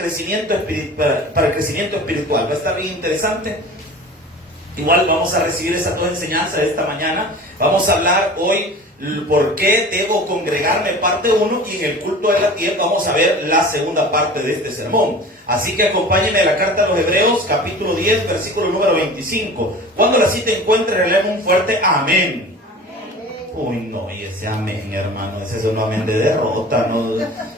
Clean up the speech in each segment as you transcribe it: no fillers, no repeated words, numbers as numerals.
para el crecimiento espiritual. Va a estar bien interesante. Igual vamos a recibir esas dos enseñanzas de esta mañana. Vamos a hablar hoy por qué debo congregarme, parte 1, y en el culto de la tierra vamos a ver la segunda parte de este sermón. Así que acompáñenme a la carta a los Hebreos, capítulo 10, versículo número 25. Cuando la cita encuentre, relemos un fuerte amén. Uy, no, y ese amén, hermano, ese es un amén de derrota, ¿no?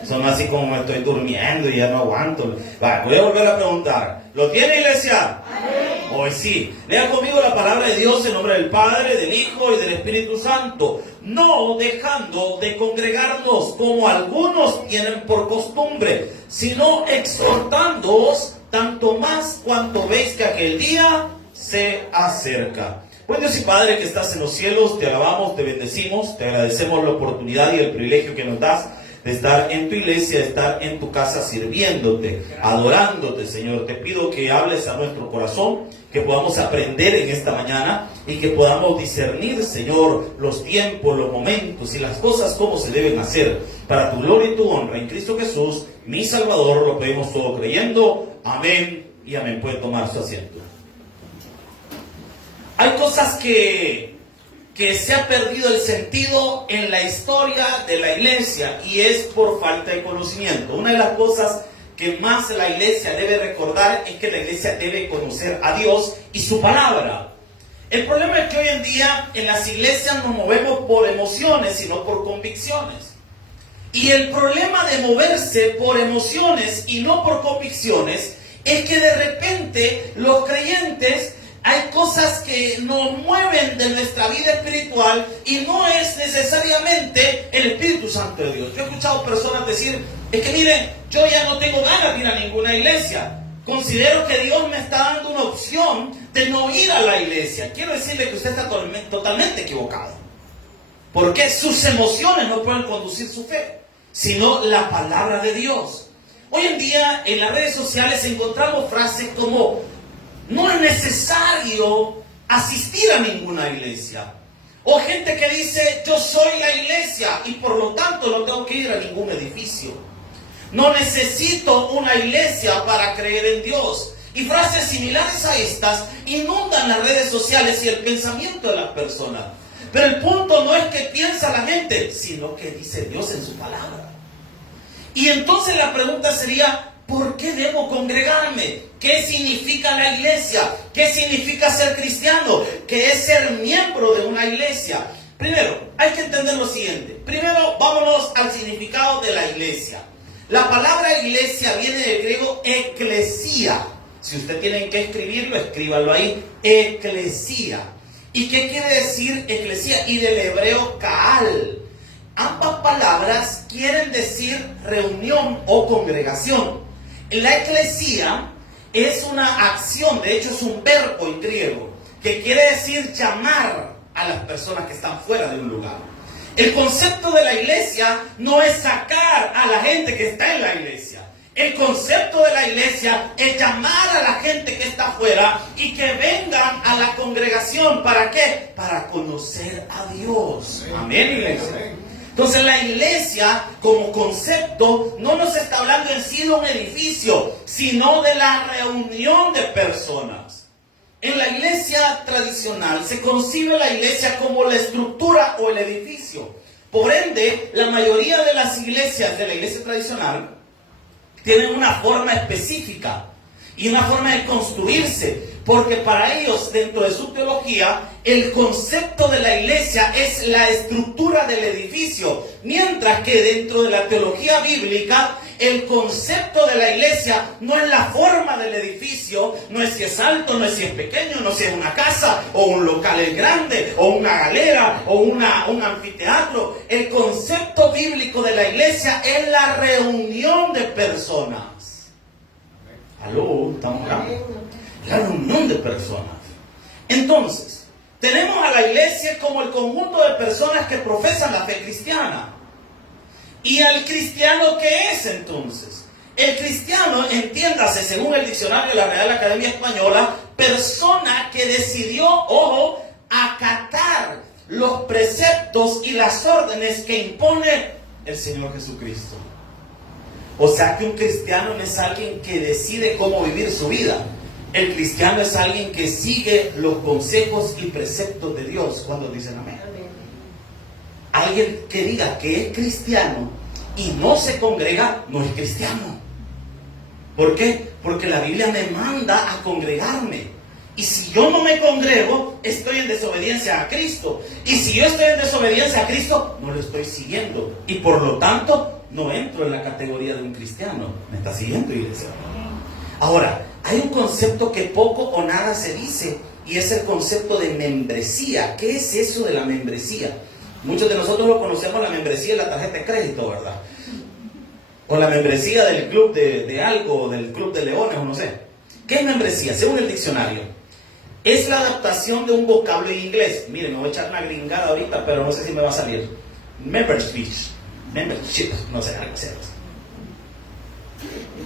Son así como me estoy durmiendo y ya no aguanto. Va, voy a volver a preguntar. ¿Lo tiene, iglesia? Amén. Hoy sí. Lea conmigo la palabra de Dios en nombre del Padre, del Hijo y del Espíritu Santo. No dejando de congregarnos como algunos tienen por costumbre, sino exhortándoos tanto más cuanto veis que aquel día se acerca. Buen Dios y Padre que estás en los cielos, te alabamos, te bendecimos, te agradecemos la oportunidad y el privilegio que nos das de estar en tu iglesia, de estar en tu casa sirviéndote, adorándote, Señor. Te pido que hables a nuestro corazón, que podamos aprender en esta mañana y que podamos discernir, Señor, los tiempos, los momentos y las cosas como se deben hacer para tu gloria y tu honra. En Cristo Jesús, mi Salvador, lo pedimos todo creyendo. Amén y amén. Puede tomar su asiento. Hay cosas que se ha perdido el sentido en la historia de la iglesia y es por falta de conocimiento. Una de las cosas que más la iglesia debe recordar es que la iglesia debe conocer a Dios y su palabra. El problema es que hoy en día en las iglesias nos movemos por emociones y no por convicciones. Y el problema de moverse por emociones y no por convicciones es que de repente los creyentes hay cosas que nos mueven de nuestra vida espiritual y no es necesariamente el Espíritu Santo de Dios. Yo he escuchado personas decir, es que miren, yo ya no tengo ganas de ir a ninguna iglesia. Considero que Dios me está dando una opción de no ir a la iglesia. Quiero decirle que usted está totalmente equivocado. Porque sus emociones no pueden conducir su fe, sino la palabra de Dios. Hoy en día en las redes sociales encontramos frases como: no es necesario asistir a ninguna iglesia. O gente que dice, yo soy la iglesia y por lo tanto no tengo que ir a ningún edificio. No necesito una iglesia para creer en Dios. Y frases similares a estas inundan las redes sociales y el pensamiento de las personas. Pero el punto no es que piensa la gente, sino que dice Dios en su palabra. Y entonces la pregunta sería, ¿por qué debo congregarme? ¿Qué significa la iglesia? ¿Qué significa ser cristiano? ¿Qué es ser miembro de una iglesia? Primero, hay que entender lo siguiente. Primero, vámonos al significado de la iglesia. La palabra iglesia viene del griego eclesía. Si usted tiene que escribirlo, escríbalo ahí. Eclesía. ¿Y qué quiere decir eclesía? Y del hebreo kaal. Ambas palabras quieren decir reunión o congregación. La eclesía es una acción, de hecho es un verbo en griego, que quiere decir llamar a las personas que están fuera de un lugar. El concepto de la iglesia no es sacar a la gente que está en la iglesia. El concepto de la iglesia es llamar a la gente que está afuera y que vengan a la congregación. ¿Para qué? Para conocer a Dios. Amén, iglesia. Entonces la iglesia como concepto no nos está hablando en sí de un edificio, sino de la reunión de personas. En la iglesia tradicional se concibe la iglesia como la estructura o el edificio. Por ende, la mayoría de las iglesias de la iglesia tradicional tienen una forma específica y una forma de construirse. Porque para ellos, dentro de su teología, el concepto de la iglesia es la estructura del edificio. Mientras que dentro de la teología bíblica, el concepto de la iglesia no es la forma del edificio, no es si es alto, no es si es pequeño, no es si es una casa, o un local grande, o una galera, o un anfiteatro. El concepto bíblico de la iglesia es la reunión de personas. ¿Aló? ¿Estamos acá? La reunión de personas. Entonces, tenemos a la iglesia como el conjunto de personas que profesan la fe cristiana. ¿Y al cristiano qué es entonces? El cristiano, entiéndase, según el diccionario de la Real Academia Española, persona que decidió, ojo, acatar los preceptos y las órdenes que impone el Señor Jesucristo. O sea que un cristiano no es alguien que decide cómo vivir su vida. El cristiano es alguien que sigue los consejos y preceptos de Dios. Cuando dicen amén. Alguien que diga que es cristiano y no se congrega, no es cristiano. ¿Por qué? Porque la Biblia me manda a congregarme. Y si yo no me congrego, estoy en desobediencia a Cristo. Y si yo estoy en desobediencia a Cristo, no lo estoy siguiendo. Y por lo tanto, no entro en la categoría de un cristiano. ¿Me está siguiendo, iglesia? Ahora, hay un concepto que poco o nada se dice, y es el concepto de membresía. ¿Qué es eso de la membresía? Muchos de nosotros lo conocemos, la membresía de la tarjeta de crédito, ¿verdad? O la membresía del club de algo, del club de leones, o no sé. ¿Qué es membresía? Según el diccionario, es la adaptación de un vocablo en inglés. Miren, me voy a echar una gringada ahorita, pero no sé si me va a salir. Membership, no sé, algo así.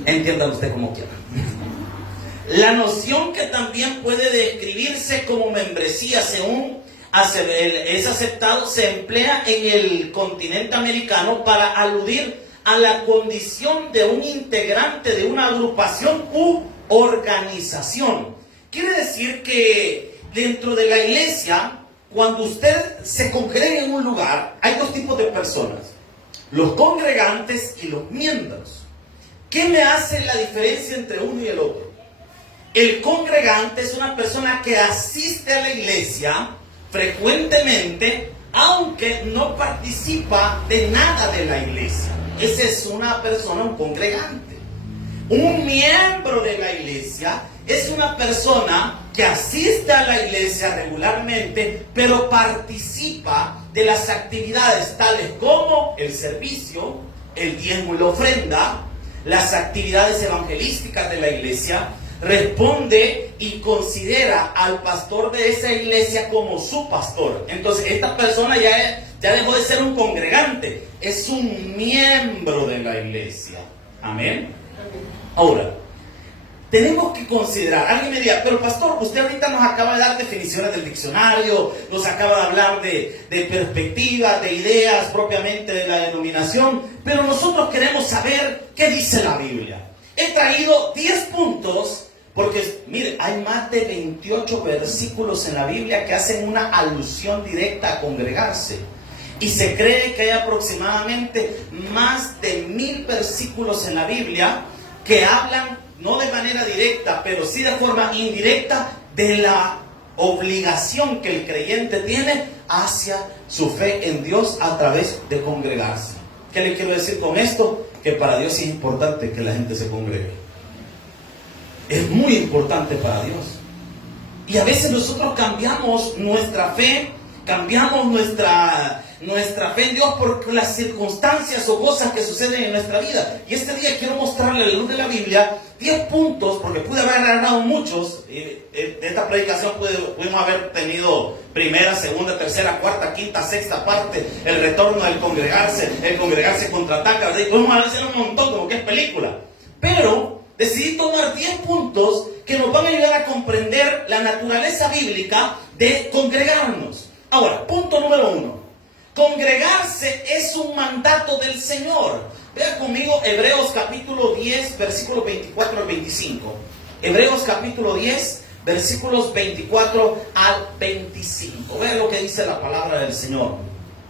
Entiendan usted como quiera. La noción que también puede describirse como membresía, según es aceptado, se emplea en el continente americano para aludir a la condición de un integrante de una agrupación u organización. Quiere decir que dentro de la iglesia, cuando usted se congrega en un lugar, hay dos tipos de personas: los congregantes y los miembros. ¿Qué me hace la diferencia entre uno y el otro? El congregante es una persona que asiste a la iglesia frecuentemente, aunque no participa de nada de la iglesia. Esa es una persona, un congregante. Un miembro de la iglesia es una persona que asiste a la iglesia regularmente, pero participa de las actividades tales como el servicio, el diezmo y la ofrenda, las actividades evangelísticas de la iglesia. Responde y considera al pastor de esa iglesia como su pastor. Entonces esta persona ya dejó de ser un congregante, es un miembro de la iglesia. Amén. Ahora, tenemos que considerar, alguien me dirá, pero pastor, usted ahorita nos acaba de dar definiciones del diccionario, nos acaba de hablar de perspectivas, de ideas propiamente de la denominación, pero nosotros queremos saber qué dice la Biblia. He traído 10 puntos, porque mire, hay más de 28 versículos en la Biblia que hacen una alusión directa a congregarse. Y se cree que hay aproximadamente más de 1000 versículos en la Biblia que hablan, no de manera directa, pero sí de forma indirecta, de la obligación que el creyente tiene hacia su fe en Dios a través de congregarse. ¿Qué le quiero decir con esto? Que para Dios es importante que la gente se congregue. Es muy importante para Dios. Y a veces nosotros cambiamos nuestra fe, cambiamos nuestra fe en Dios por las circunstancias o cosas que suceden en nuestra vida. Y este día quiero mostrarle a la luz de la Biblia 10 puntos, porque pude haber agarrado muchos. De esta predicación pudimos haber tenido primera, segunda, tercera, cuarta, quinta, sexta parte, el retorno del congregarse, el congregarse contraataca, ¿verdad? Y podemos hacer un montón, como que es película. Pero decidí tomar 10 puntos que nos van a ayudar a comprender la naturaleza bíblica de congregarnos. Ahora, punto número 1. Congregarse es un mandato del Señor. Vea conmigo Hebreos capítulo 10, versículos 24 al 25. Hebreos capítulo 10, versículos 24 al 25. Vea lo que dice la palabra del Señor.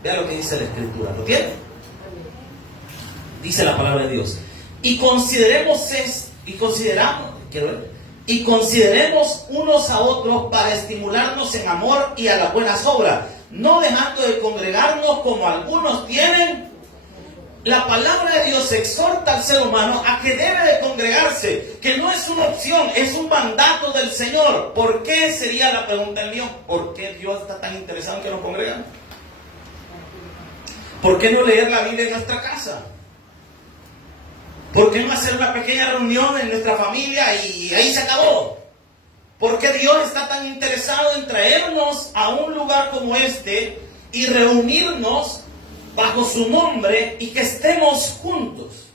Vea lo que dice la Escritura. ¿Lo tiene? Dice la palabra de Dios. Y consideremos unos a otros para estimularnos en amor y a las buenas obras, no dejando de congregarnos como algunos tienen. La palabra de Dios exhorta al ser humano a que debe de congregarse, que no es una opción, es un mandato del Señor. ¿Por qué? Sería la pregunta del mío. ¿Por qué Dios está tan interesado en que nos congregamos? ¿Por qué no leer la Biblia en nuestra casa? ¿Por qué no hacer una pequeña reunión en nuestra familia y ahí se acabó? ¿Por qué Dios está tan interesado en traernos a un lugar como este y reunirnos bajo su nombre y que estemos juntos?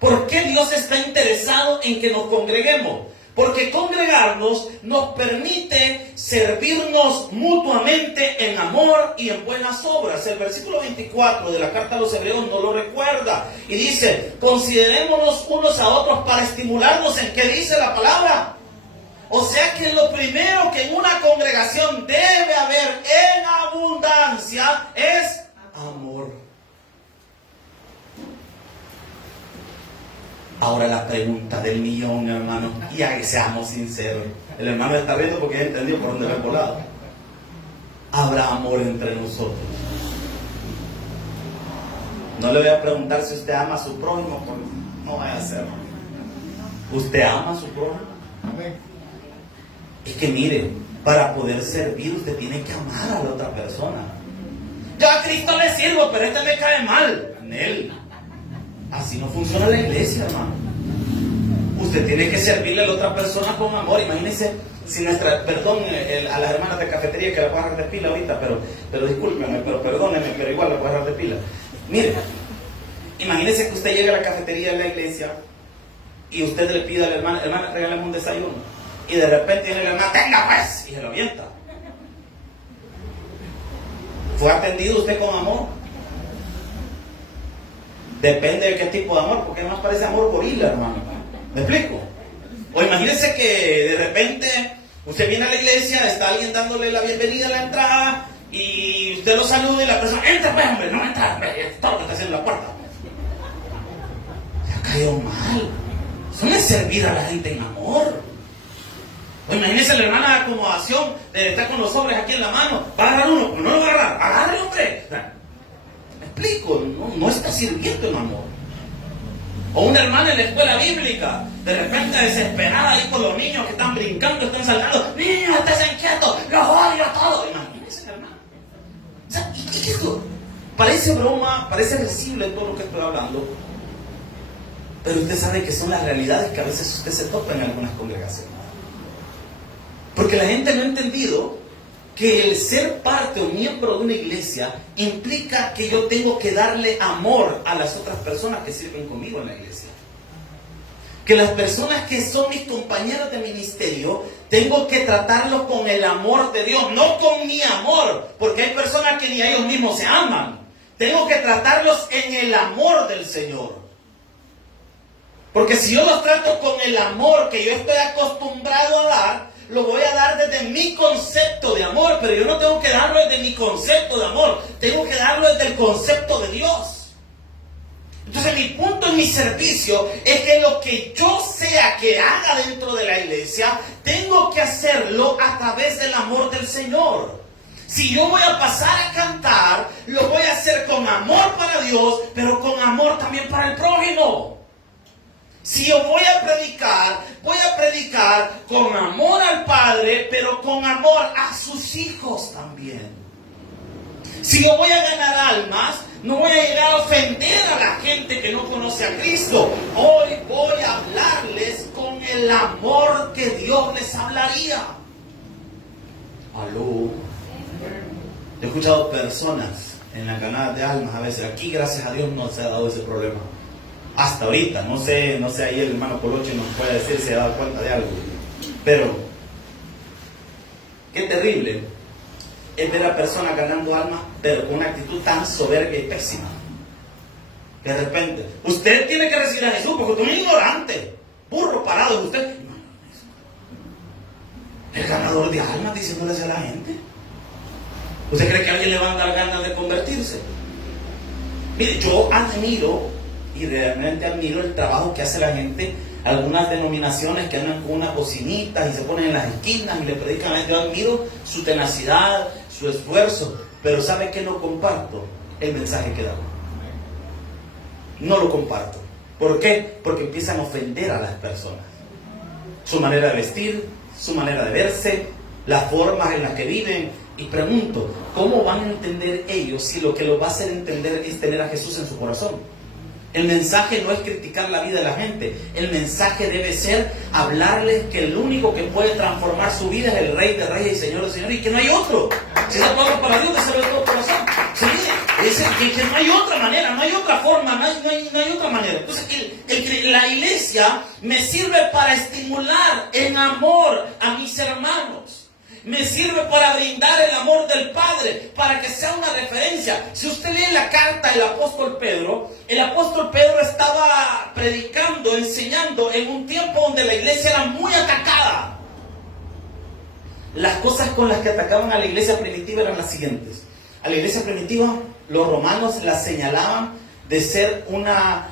¿Por qué Dios está interesado en que nos congreguemos? Porque congregarnos nos permite servirnos mutuamente en amor y en buenas obras. El versículo 24 de la carta a los Hebreos nos lo recuerda. Y dice, considerémonos unos a otros para estimularnos. ¿En qué dice la palabra? O sea que lo primero que en una congregación debe haber en abundancia es amor. Ahora la pregunta del millón, hermano, y a que seamos sinceros. El hermano está viendo porque ya entendió por dónde va el volado. ¿Habrá amor entre nosotros? No le voy a preguntar si usted ama a su prójimo, porque no vaya a hacerlo. ¿Usted ama a su prójimo? Es que mire, para poder servir usted tiene que amar a la otra persona. Yo a Cristo le sirvo, pero este me cae mal. En él. Así no funciona la iglesia, hermano. Usted tiene que servirle a la otra persona con amor. Imagínense si nuestra, perdón a las hermanas de cafetería que la voy a agarrar de pila ahorita, pero discúlpenme, pero perdónenme, pero igual la voy a agarrar de pila. Mire, imagínense que usted llega a la cafetería de la iglesia y usted le pide a la hermana, regálame un desayuno. Y de repente viene la hermana, tenga pues, y se lo avienta. ¿Fue atendido usted con amor? Depende de qué tipo de amor, porque más parece amor gorila, hermano. ¿Me explico? O imagínense que de repente usted viene a la iglesia, está alguien dándole la bienvenida a la entrada y usted lo saluda y la persona, entra pues, hombre, no entra, todo lo que está haciendo en la puerta. Se ha caído mal. Eso no es servir a la gente en amor. O imagínense la hermana de acomodación, de estar con los sobres aquí en la mano, va a agarrar uno, pero no lo va a agarrar, agarre, hombre. Me explico, no está sirviendo en amor. O una hermana en la escuela bíblica, de repente desesperada ahí por los niños que están brincando, están saltando, niños, estén quietos, los odio a todos. Imagínense, hermano. O sea, ¿y qué es esto? Parece broma, parece risible todo lo que estoy hablando, pero usted sabe que son las realidades que a veces usted se topa en algunas congregaciones. Porque la gente no ha entendido que el ser parte o miembro de una iglesia implica que yo tengo que darle amor a las otras personas que sirven conmigo en la iglesia. Que las personas que son mis compañeros de ministerio, tengo que tratarlos con el amor de Dios, no con mi amor, porque hay personas que ni a ellos mismos se aman. Tengo que tratarlos en el amor del Señor. Porque si yo los trato con el amor que yo estoy acostumbrado a dar, lo voy a dar desde mi concepto de amor, pero yo no tengo que darlo desde mi concepto de amor, tengo que darlo desde el concepto de Dios. Entonces mi punto en mi servicio es que lo que yo sea que haga dentro de la iglesia, tengo que hacerlo a través del amor del Señor. Si yo voy a pasar a cantar, lo voy a hacer con amor para Dios, pero con amor también para el prójimo. Si yo voy a predicar con amor al Padre, pero con amor a sus hijos también. Si yo voy a ganar almas, no voy a llegar a ofender a la gente que no conoce a Cristo. Hoy voy a hablarles con el amor que Dios les hablaría. Aló. He escuchado personas en la ganada de almas a veces. Aquí, gracias a Dios, no se ha dado ese problema. Hasta ahorita, no sé ahí el hermano Coloche nos puede decir si se ha dado cuenta de algo. Pero, qué terrible es ver a personas ganando almas, pero con una actitud tan soberbia y pésima. De repente, usted tiene que recibir a Jesús porque usted es un ignorante, burro parado en usted. El ganador de almas diciéndole a la gente. ¿Usted cree que a alguien le van a dar ganas de convertirse? Mire, yo admiro y realmente admiro el trabajo que hace la gente. Algunas denominaciones que andan con unas bocinitas y se ponen en las esquinas y le predican. Yo admiro su tenacidad, su esfuerzo, pero ¿sabe qué no comparto? El mensaje que da. No lo comparto. ¿Por qué? Porque empiezan a ofender a las personas. Su manera de vestir, su manera de verse, las formas en las que viven. Y pregunto, ¿cómo van a entender ellos si lo que los va a hacer entender es tener a Jesús en su corazón? El mensaje no es criticar la vida de la gente. El mensaje debe ser hablarles que el único que puede transformar su vida es el Rey de Reyes y Señor de Señores, y que no hay otro. Si es todo para Dios, que se lo de todo corazón. Sí, que no hay otra manera, no hay otra forma, no hay otra manera. Entonces, la iglesia me sirve para estimular en amor a mis hermanos. Me sirve para brindar el amor del Padre, para que sea una referencia. Si usted lee la carta del apóstol Pedro, el apóstol Pedro estaba predicando, enseñando en un tiempo donde la iglesia era muy atacada. Las cosas con las que atacaban a la iglesia primitiva eran las siguientes. A la iglesia primitiva, los romanos la señalaban de ser una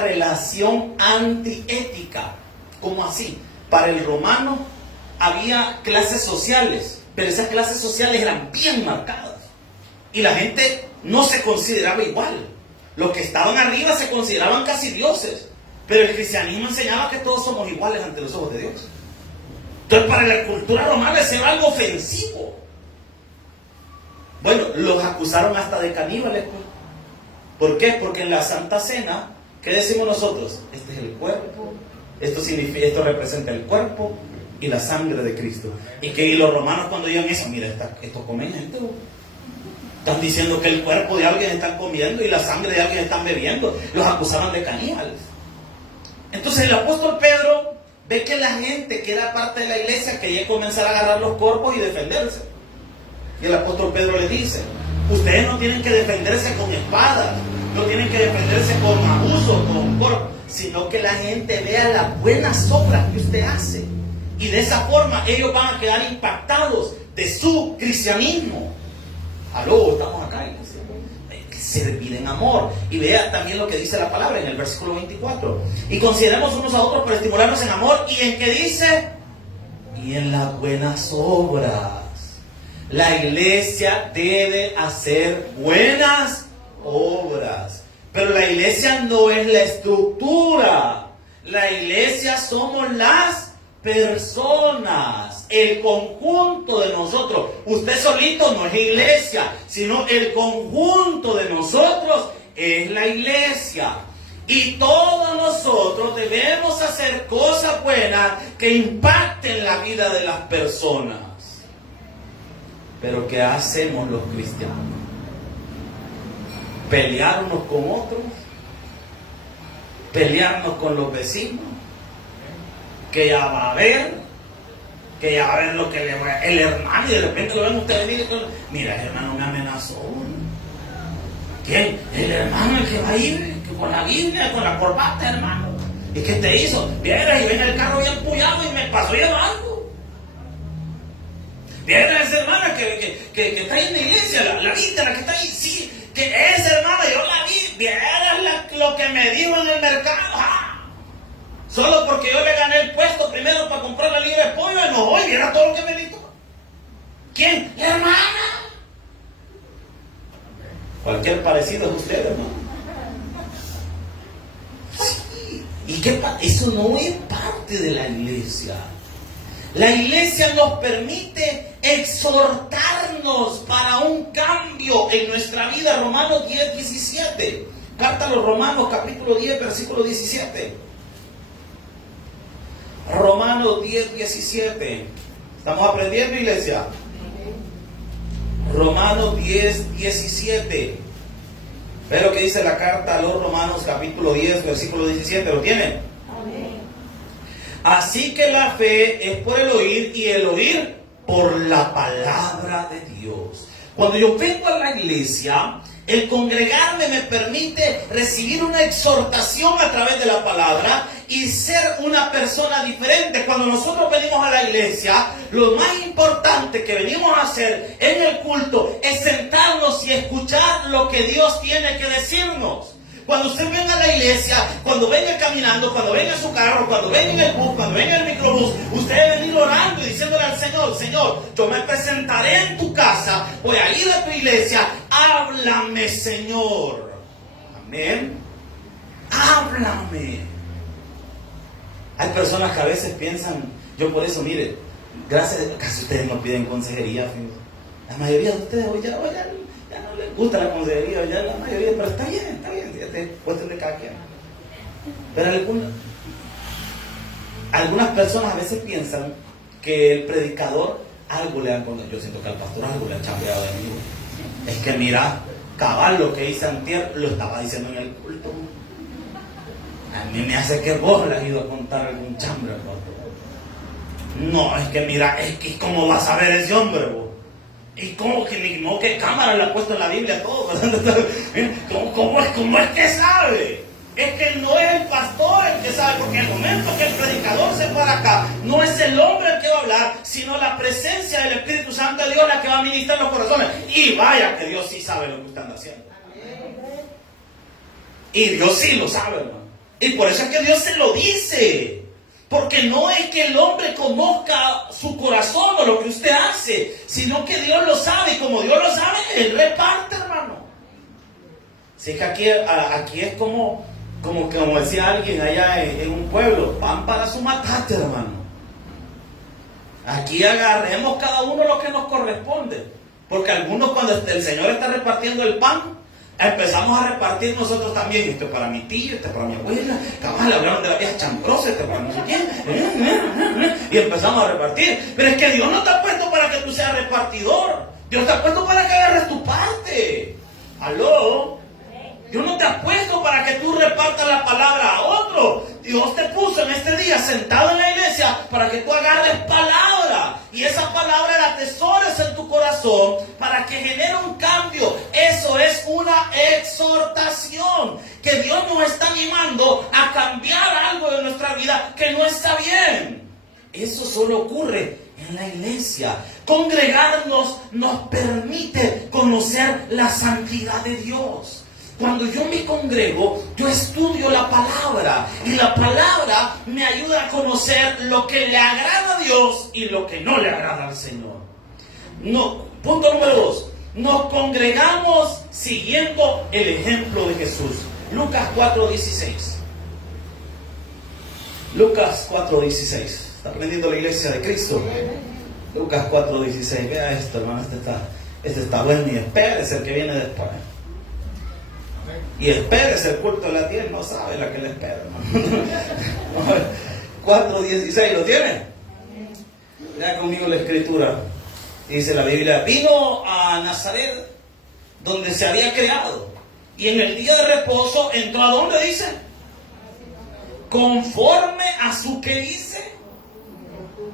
relación antiética. ¿Cómo así? Para el romano había clases sociales, pero esas clases sociales eran bien marcadas. Y la gente no se consideraba igual. Los que estaban arriba se consideraban casi dioses. Pero el cristianismo enseñaba que todos somos iguales ante los ojos de Dios. Entonces, para la cultura romana eso era algo ofensivo. Bueno, los acusaron hasta de caníbales. ¿Por qué? Porque en la Santa Cena, ¿qué decimos nosotros? Este es el cuerpo, esto representa el cuerpo y la sangre de Cristo. Y los romanos cuando oían eso, mira, esto comen gente. Están diciendo que el cuerpo de alguien están comiendo y la sangre de alguien están bebiendo. Los acusaban de caníbales. Entonces el apóstol Pedro ve que la gente que era parte de la iglesia quería comenzar a agarrar los cuerpos y defenderse. Y el apóstol Pedro le dice, ustedes no tienen que defenderse con espadas, no tienen que defenderse con abuso, con cuerpo, sino que la gente vea las buenas obras que usted hace. Y de esa forma ellos van a quedar impactados de su cristianismo. Aló, estamos acá. Hay que servir en amor. Y vea también lo que dice la palabra en el versículo 24. Y consideremos unos a otros para estimularnos en amor. ¿Y en qué dice? Y en las buenas obras. La iglesia debe hacer buenas obras. Pero la iglesia no es la estructura. La iglesia somos las personas, el conjunto de nosotros. Usted solito no es iglesia, sino el conjunto de nosotros es la iglesia. Y todos nosotros debemos hacer cosas buenas que impacten la vida de las personas. Pero ¿qué hacemos los cristianos? ¿Pelear unos con otros? ¿Pelearnos con los vecinos? Que ya va a ver lo que le va a... El hermano, y de repente lo ven ustedes, mira, el hermano me amenazó. ¿Quién? El hermano, el que va a ir con la Biblia, con la corbata, hermano. ¿Y qué te hizo? Viera, y ven el carro bien puyado y me pasó llevando. Viera esa hermana que está ahí en la iglesia, la viste, la que está ahí, sí, que esa hermana yo la vi, viera lo que me dijo en el mercado, ¡ah! Solo porque yo le gané el puesto primero para comprar la libra de pollo, enojó y viera todo lo que me dijo. ¿Quién? La hermana. Cualquier parecido es usted, hermano. Sí. ¿Y qué pasa? Eso no es parte de la iglesia. La iglesia nos permite exhortarnos para un cambio en nuestra vida. Romanos 10, 17. Carta a los Romanos, capítulo 10, versículo 17. Romanos 10, 17. ¿Estamos aprendiendo, iglesia? Romanos 10, 17. Ve lo que dice la carta a los Romanos, capítulo 10, versículo 17. ¿Lo tienen? Amén. Así que la fe es por el oír y el oír por la palabra de Dios. Cuando yo vengo a la iglesia, el congregarme me permite recibir una exhortación a través de la palabra y ser una persona diferente. Cuando nosotros venimos a la iglesia, lo más importante que venimos a hacer en el culto es sentarnos y escuchar lo que Dios tiene que decirnos. Cuando usted venga a la iglesia, cuando venga caminando, cuando venga en su carro, cuando venga en el bus, cuando venga en el microbús, usted debe venir orando y diciéndole al Señor, Señor, yo me presentaré en tu casa, voy a ir a tu iglesia, háblame, Señor. Amén. Háblame. Hay personas que a veces piensan, yo por eso, mire, gracias, casi ustedes nos piden consejería. La mayoría de ustedes hoy ya no les gusta la consejería, ya la mayoría, pero está bien, es cuestión de cada quien. Pero algunas personas a veces piensan que el predicador algo le han contado. Yo siento que al pastor algo le han chambeado de mí. Es que mira, cabal, lo que dice antier, lo estaba diciendo en el culto. A mí me hace que vos le has ido a contar algún chambre, ¿no? No, es que mira, es que ¿cómo vas a ver ese hombre, vos? ¿Y cómo que ni modo que cámara le ha puesto en la Biblia todo? ¿Cómo es que sabe? Es que no es el pastor el que sabe, porque en el momento que el predicador se para acá, no es el hombre el que va a hablar, sino la presencia del Espíritu Santo de Dios la que va a ministrar los corazones. Y vaya que Dios sí sabe lo que usted anda haciendo. Y Dios sí lo sabe, hermano. Y por eso es que Dios se lo dice. Porque no es que el hombre conozca su corazón o lo que usted hace, sino que Dios lo sabe. Y como Dios lo sabe, Él reparte, hermano. Así que aquí es como decía alguien allá en un pueblo, pan para su matate, hermano. Aquí agarremos cada uno lo que nos corresponde. Porque algunos, cuando el Señor está repartiendo el pan, empezamos a repartir nosotros también. Esto es para mi tía, esto es para mi abuela. Capaz le hablaron de la vieja champrosa, esto es para no sé quién. Y empezamos a repartir. Pero es que Dios no te ha puesto para que tú seas repartidor. Dios te ha puesto para que agarres tu parte. ¿Aló? Dios no te ha puesto para que tú repartas la palabra a otro. Dios te puso en este día sentado en la iglesia para que tú agarres palabra. Y esa palabra la atesores en tu corazón para que genere un cambio. Eso es una exhortación. Que Dios nos está animando a cambiar algo de nuestra vida que no está bien. Eso solo ocurre en la iglesia. Congregarnos nos permite conocer la santidad de Dios. Cuando yo me congrego, yo estudio la palabra y la palabra me ayuda a conocer lo que le agrada a Dios y lo que no le agrada al Señor. No, punto número 2. Nos congregamos siguiendo el ejemplo de Jesús. Lucas 4:16. Lucas 4:16. ¿Está aprendiendo la iglesia de Cristo? Lucas 4:16. Vea esto, hermano. Este está bueno y espérese el que viene después. Y espérese el culto de la tierra, no sabe la que le espera, hermano. 4:16, ¿lo tiene? Vea conmigo la escritura. Dice la Biblia: vino a Nazaret, donde se había criado, y en el día de reposo entró. ¿A dónde dice? Conforme a su que dice,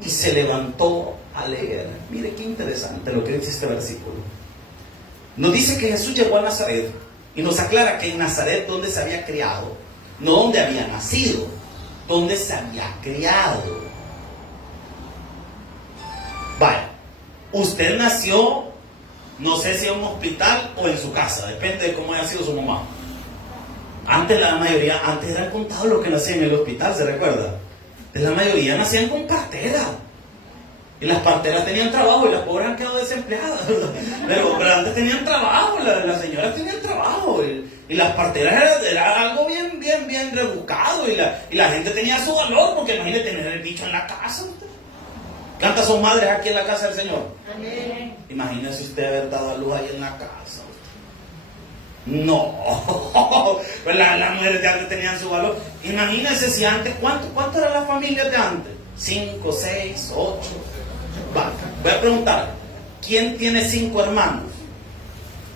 y se levantó a leer. Mire qué interesante lo que dice este versículo. Nos dice que Jesús llegó a Nazaret. Y nos aclara que en Nazaret, donde se había criado, no donde había nacido, donde se había criado. Vaya, usted nació, no sé si en un hospital o en su casa, depende de cómo haya sido su mamá. Antes eran contados los que nacían en el hospital, ¿se recuerda? La mayoría nacían con partera. Y las parteras tenían trabajo y las pobres han quedado desempleadas. Pero antes tenían trabajo, las señoras tenían trabajo. Y las parteras era algo bien rebuscado. Y la gente tenía su valor, porque imagínate tener el bicho en la casa. ¿Cuántas son madres aquí en la casa del Señor? Amén. Imagínese usted haber dado a luz ahí en la casa. No, pues las mujeres de antes tenían su valor. Imagínese si antes, ¿cuánto eran las familias de antes? 5, 6, 8. Va, voy a preguntar, ¿quién tiene 5 hermanos?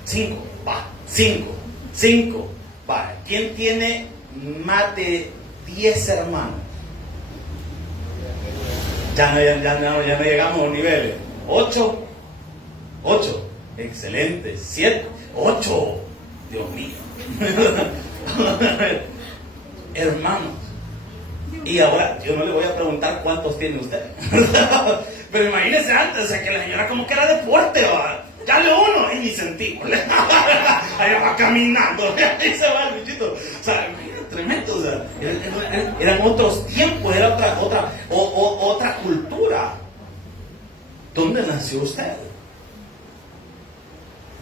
5, va, 5, va. ¿Quién tiene más de 10 hermanos? Ya no llegamos a los niveles. 8, excelente. 7, 8, Dios mío. Hermanos. Y ahora, yo no le voy a preguntar cuántos tiene usted. Pero imagínese antes, o sea, que la señora como que era deporte, ¿va? Ya le uno, y ni sentí. Ahí va caminando, ahí se va el bichito. O sea, tremendo, o sea, eran otros tiempos, era otra cultura. ¿Dónde nació usted?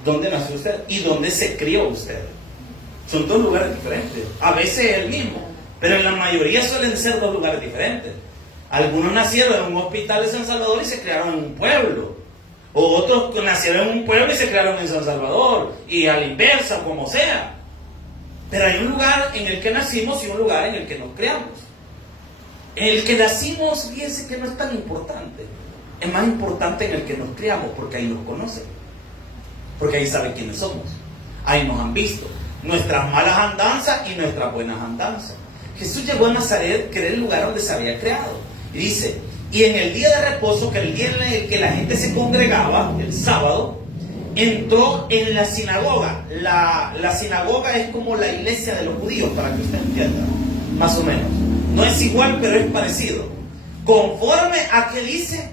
¿Dónde nació usted? ¿Y dónde se crió usted? Son 2 lugares diferentes. A veces es el mismo, pero en la mayoría suelen ser 2 lugares diferentes. Algunos nacieron en un hospital de San Salvador y se criaron en un pueblo. O otros nacieron en un pueblo y se criaron en San Salvador. Y a la inversa, como sea. Pero hay un lugar en el que nacimos y un lugar en el que nos criamos. En el que nacimos, fíjense que no es tan importante. Es más importante en el que nos criamos, porque ahí nos conocen. porque ahí sabe quiénes somos. Ahí nos han visto nuestras malas andanzas y nuestras buenas andanzas. Jesús llegó a Nazaret, que era el lugar donde se había creado. Y dice, y en el día de reposo, que era el día en el que la gente se congregaba, el sábado, entró en la sinagoga. La sinagoga es como la iglesia de los judíos, para que usted entienda, más o menos. No es igual, pero es parecido. Conforme a que dice,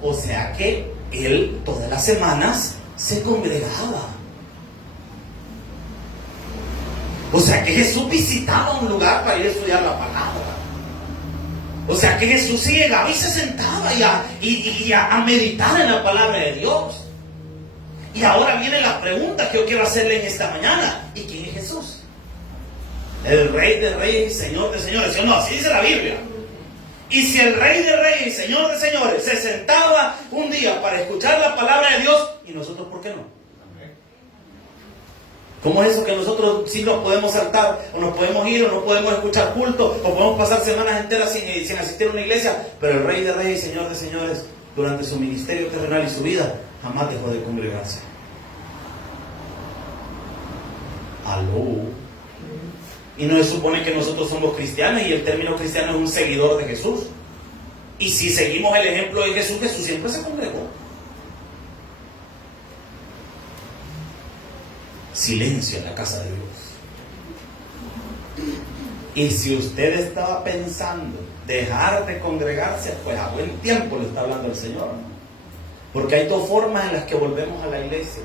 o sea que él todas las semanas se congregaba. O sea que Jesús visitaba un lugar para ir a estudiar la palabra. O sea que Jesús sí llegaba y se sentaba y a meditar en la palabra de Dios. Y ahora viene la pregunta que yo quiero hacerle en esta mañana. ¿Y quién es Jesús? El Rey de Reyes y Señor de Señores. ¿Sí o no? Así dice la Biblia. Y si el Rey de Reyes y Señor de Señores se sentaba un día para escuchar la palabra de Dios, ¿y nosotros por qué no? ¿Cómo es eso que nosotros sí nos podemos saltar, o nos podemos ir, o no podemos escuchar culto, o podemos pasar semanas enteras sin asistir a una iglesia? Pero el Rey de Reyes y Señor de Señores, durante su ministerio terrenal y su vida, jamás dejó de congregarse. ¿Aló? Y no se supone que nosotros somos cristianos, y el término cristiano es un seguidor de Jesús. Y si seguimos el ejemplo de Jesús, Jesús siempre se congregó. Silencio en la casa de Dios. Y si usted estaba pensando dejar de congregarse, pues a buen tiempo le está hablando el Señor, ¿no? Porque hay dos formas en las que volvemos a la iglesia: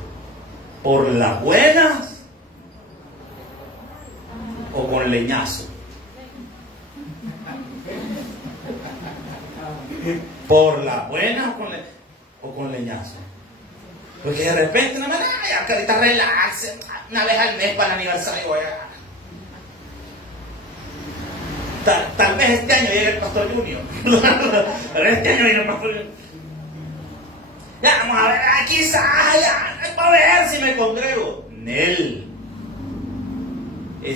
por las buenas o con leñazo. Por las buenas o con leñazo. Porque de repente, ya que ahorita relax, una vez al mes para el aniversario voy a... Tal vez este año llegue el pastor Junior. Pero este año viene el pastor Junior. Ya, vamos a ver, quizás, ya, para ver si me congrego. Nel.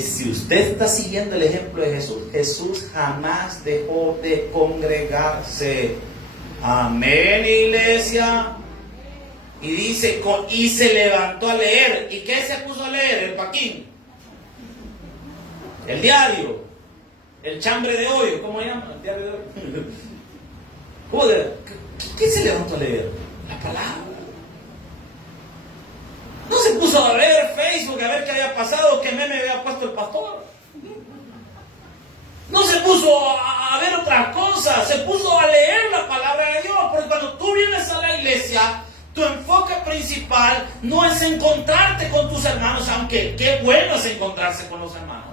Si usted está siguiendo el ejemplo de Jesús, Jesús jamás dejó de congregarse. Amén, iglesia. Y dice, y se levantó a leer. ¿Y qué se puso a leer? El Paquín, el diario, el chambre de hoy, ¿cómo se llama? El diario de hoy. Joder, ¿qué se levantó a leer? La palabra. No se puso a ver Facebook, a ver qué había pasado, qué meme había puesto el pastor. No se puso a ver otras cosas, se puso a leer la palabra de Dios. Porque cuando tú vienes a la iglesia, tu enfoque principal no es encontrarte con tus hermanos, aunque qué bueno es encontrarse con los hermanos.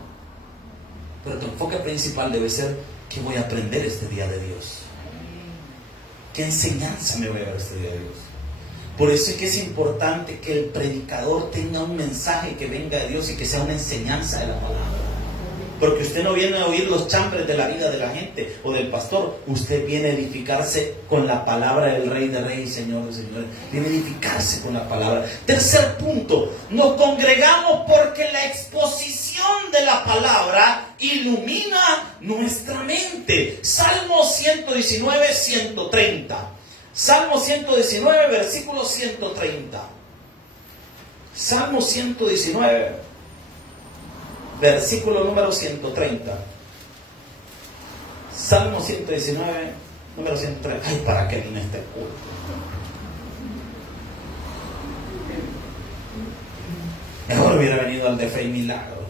Pero tu enfoque principal debe ser: ¿qué voy a aprender este día de Dios? ¿Qué enseñanza me voy a dar este día de Dios? Por eso es que es importante que el predicador tenga un mensaje que venga de Dios y que sea una enseñanza de la palabra. Porque usted no viene a oír los chambres de la vida de la gente o del pastor. Usted viene a edificarse con la palabra del Rey de Reyes y Señor de Señores. Viene a edificarse con la palabra. Tercer punto: nos congregamos porque la exposición de la palabra ilumina nuestra mente. Salmo 119, 130. Salmo 119, versículo 130. Salmo 119, versículo número 130. Salmo 119, número 130. Ay, para que vine este culto. Mejor hubiera venido al de Fe y Milagro.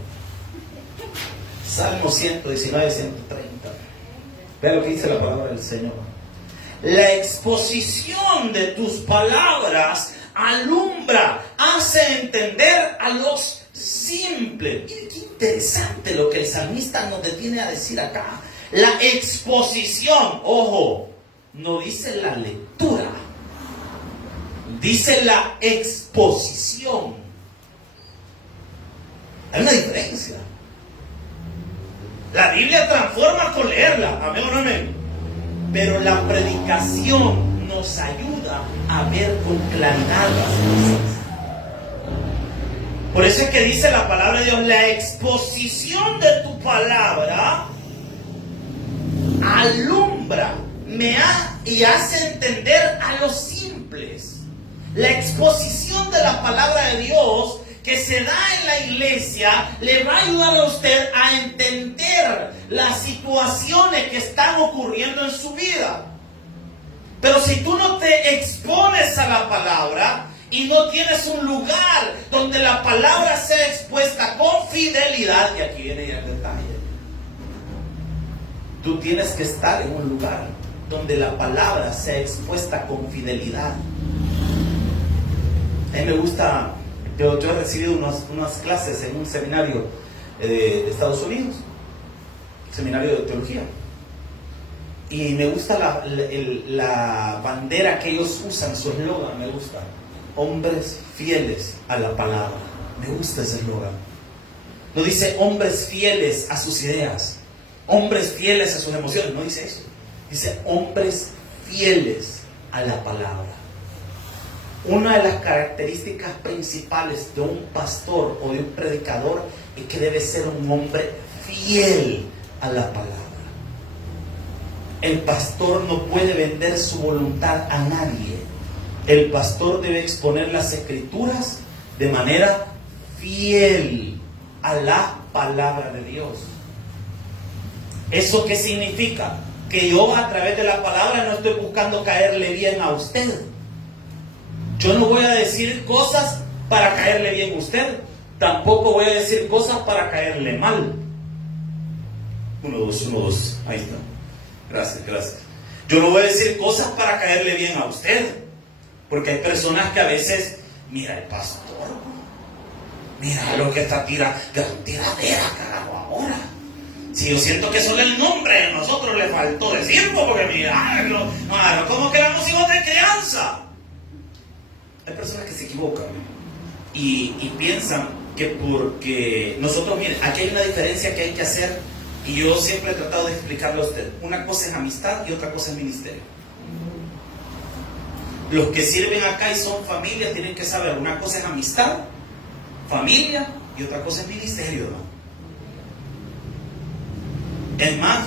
Salmo 119, 130. Vea lo que dice la palabra del Señor. La exposición de tus palabras alumbra, hace entender a los simples. Mire qué interesante lo que el salmista nos detiene a decir acá. La exposición, ojo, no dice la lectura, dice la exposición. Hay una diferencia. La Biblia transforma con leerla, amén o no amén. Pero la predicación nos ayuda a ver con claridad las cosas. Por eso es que dice la palabra de Dios: la exposición de tu palabra alumbra y hace entender a los simples. La exposición de la palabra de Dios que se da en la iglesia le va a ayudar a usted a entender las situaciones que están ocurriendo en su vida. Pero si tú no te expones a la palabra y no tienes un lugar donde la palabra sea expuesta con fidelidad, y aquí viene ya el detalle, tú tienes que estar en un lugar donde la palabra sea expuesta con fidelidad. A mí me gusta, yo he recibido unas clases en un seminario de Estados Unidos, seminario de teología, y me gusta la bandera que ellos usan, su eslogan me gusta: hombres fieles a la palabra. Me gusta ese eslogan. No dice hombres fieles a sus ideas, hombres fieles a sus emociones, no dice eso. Dice hombres fieles a la palabra. Una de las características principales de un pastor o de un predicador es que debe ser un hombre fiel a la palabra. El pastor no puede vender su voluntad a nadie. El pastor debe exponer las escrituras de manera fiel a la palabra de Dios. ¿Eso qué significa? Que yo a través de la palabra no estoy buscando caerle bien a usted. Yo no voy a decir cosas para caerle bien a usted. Tampoco voy a decir cosas para caerle mal. 1, 2, 1, 2. Ahí está. Gracias. Yo no voy a decir cosas para caerle bien a usted. Porque hay personas que a veces, mira el pastor, mira lo que está tiradera que hago ahora. Si yo siento que solo el nombre de nosotros le faltó decir, porque mira, ¿cómo que éramos hijos de crianza? Hay personas que se equivocan y piensan que porque nosotros, miren, aquí hay una diferencia que hay que hacer, y yo siempre he tratado de explicarle a usted. Una cosa es amistad y otra cosa es ministerio. Los que sirven acá y son familia tienen que saber, una cosa es amistad, familia, y otra cosa es ministerio, ¿no? Es más,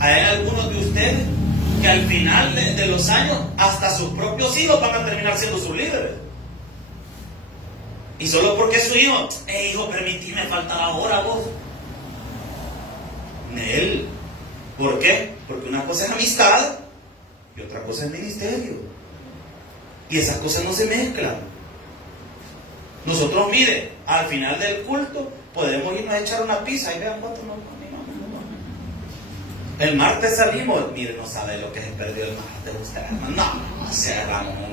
hay algunos de ustedes que al final de los años hasta sus propios hijos van a terminar siendo sus líderes. Y solo porque su hijo, hijo, permitime faltar ahora vos. Él. ¿Por qué? Porque una cosa es amistad y otra cosa es ministerio. Y esas cosas no se mezclan. Nosotros, mire, al final del culto podemos irnos a echar una pizza y vean cuánto nos comimos. El martes salimos, mire, no sabe lo que se perdió el martes usted, hermano. No, se agarramos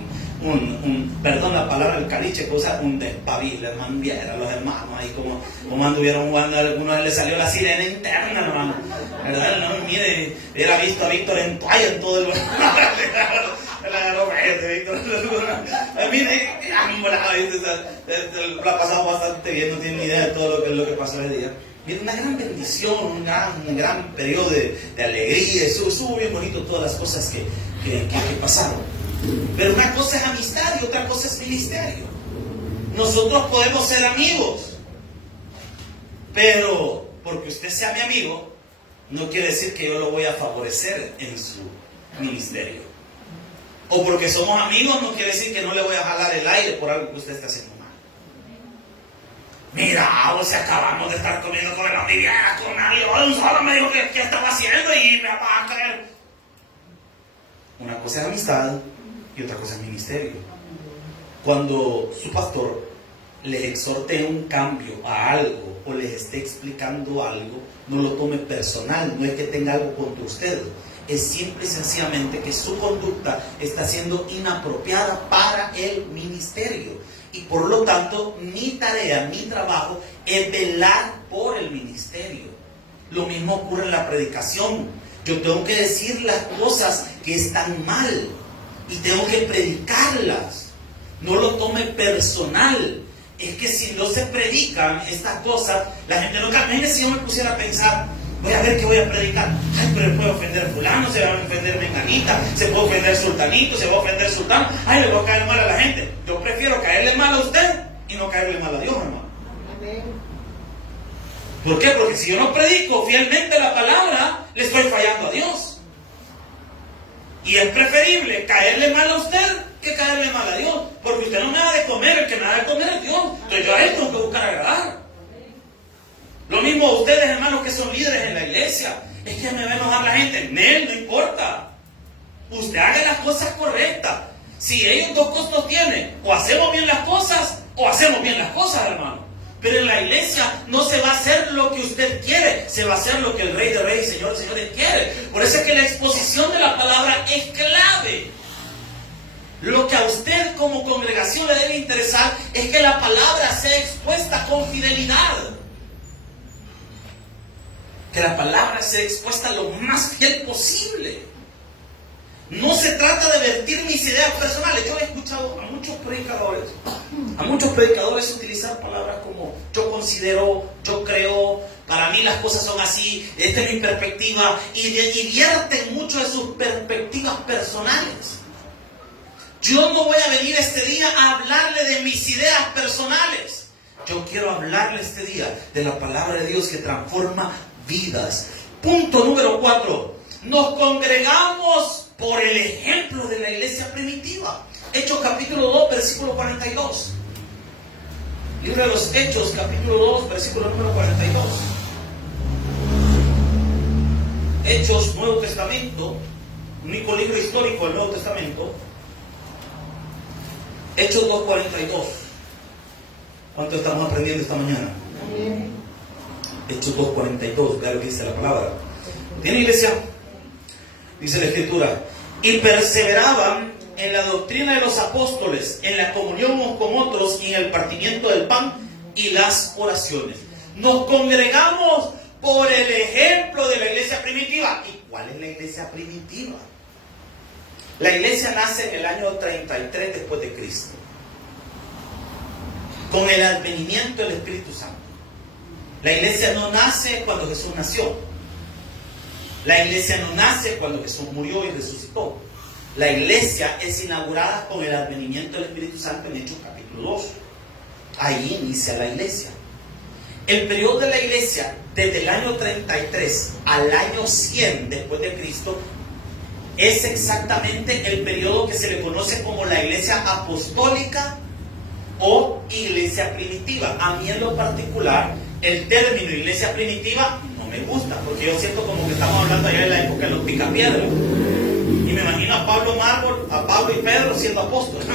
perdón la palabra, el caliche, que usa un despabilo, hermano. Viera los hermanos ahí como anduvieron jugando, a algunos les salió la sirena interna, hermano. ¿Verdad? No, mire, hubiera visto a Víctor en toalla en todo el lugar. Mire, lo ha pasado bastante bien, no tiene ni idea de todo lo que pasó ese día. Mira, una gran bendición, un gran periodo de alegría, estuvo bien bonito todas las cosas que pasaron. Pero una cosa es amistad y otra cosa es ministerio. Nosotros podemos ser amigos, pero porque usted sea mi amigo, no quiere decir que yo lo voy a favorecer en su ministerio. O porque somos amigos, no quiere decir que no le voy a jalar el aire por algo que usted está haciendo mal. Mira, o sea, acabamos de estar comiendo con la Viviana, con alguien, solo me dijo que estaba haciendo y me va a creer. Una cosa es amistad y otra cosa es ministerio. Cuando su pastor les exhorte un cambio a algo o les esté explicando algo, no lo tome personal, no es que tenga algo contra usted. Es simple y sencillamente que su conducta está siendo inapropiada para el ministerio. Y por lo tanto, mi tarea, mi trabajo es velar por el ministerio. Lo mismo ocurre en la predicación. Yo tengo que decir las cosas que están mal y tengo que predicarlas. No lo tome personal. Es que si no se predican estas cosas, la gente no cambia. Si yo me pusiera a pensar, voy a ver qué voy a predicar. Ay, pero puede ofender fulano, se va a ofender menganita, se puede ofender sultanito, se va a ofender sultán. Ay, le voy a caer mal a la gente. Yo prefiero caerle mal a usted y no caerle mal a Dios, hermano. Amén. ¿Por qué? Porque si yo no predico fielmente la palabra, le estoy fallando a Dios. Y es preferible caerle mal a usted que caerle mal a Dios, porque usted no me da de comer, el que me da de comer es Dios. Entonces yo a él tengo que buscar agradar. Lo mismo ustedes, hermanos, que son líderes en la iglesia. Es que me va a enojar la gente. No importa. Usted haga las cosas correctas. Si ellos dos costos tienen, o hacemos bien las cosas, o hacemos bien las cosas, hermano. Pero en la iglesia no se va a hacer lo que usted quiere, se va a hacer lo que el Rey de Reyes y Señor de Señores quiere. Por eso es que la exposición de la palabra es clave. Lo que a usted como congregación le debe interesar es que la palabra sea expuesta con fidelidad. Que la palabra sea expuesta lo más fiel posible. No se trata de vertir mis ideas personales. Yo he escuchado a muchos predicadores utilizar palabras como yo considero, yo creo, para mí las cosas son así, esta es mi perspectiva, y vierten mucho de sus perspectivas personales. Yo no voy a venir este día a hablarle de mis ideas personales. Yo quiero hablarle este día de la palabra de Dios que transforma vidas. Punto número 4. Nos congregamos por el ejemplo de la iglesia primitiva. Hechos capítulo 2, versículo 42. Libro de los Hechos, capítulo 2, versículo número 42. Hechos, Nuevo Testamento, único libro histórico del Nuevo Testamento. Hechos 2:42. ¿Cuánto estamos aprendiendo esta mañana? Hechos 2:42, vea lo que dice la palabra. ¿Tiene iglesia? Dice la Escritura: y perseveraban en la doctrina de los apóstoles, en la comunión unos con otros y en el partimiento del pan y las oraciones. Nos congregamos por el ejemplo de la iglesia primitiva. ¿Y cuál es la iglesia primitiva? La iglesia nace en el año 33 después de Cristo, con el advenimiento del Espíritu Santo. La iglesia no nace cuando Jesús nació. La iglesia no nace cuando Jesús murió y resucitó. La iglesia es inaugurada con el advenimiento del Espíritu Santo en Hechos capítulo 2. Ahí inicia la iglesia. El periodo de la iglesia, desde el año 33 al año 100 después de Cristo, es exactamente el periodo que se le conoce como la iglesia apostólica o iglesia primitiva. A mí en lo particular, el término iglesia primitiva no me gusta, porque yo siento como que estamos hablando allá de la época de los picapiedras. Y me imagino a Pablo y Pedro siendo apóstoles.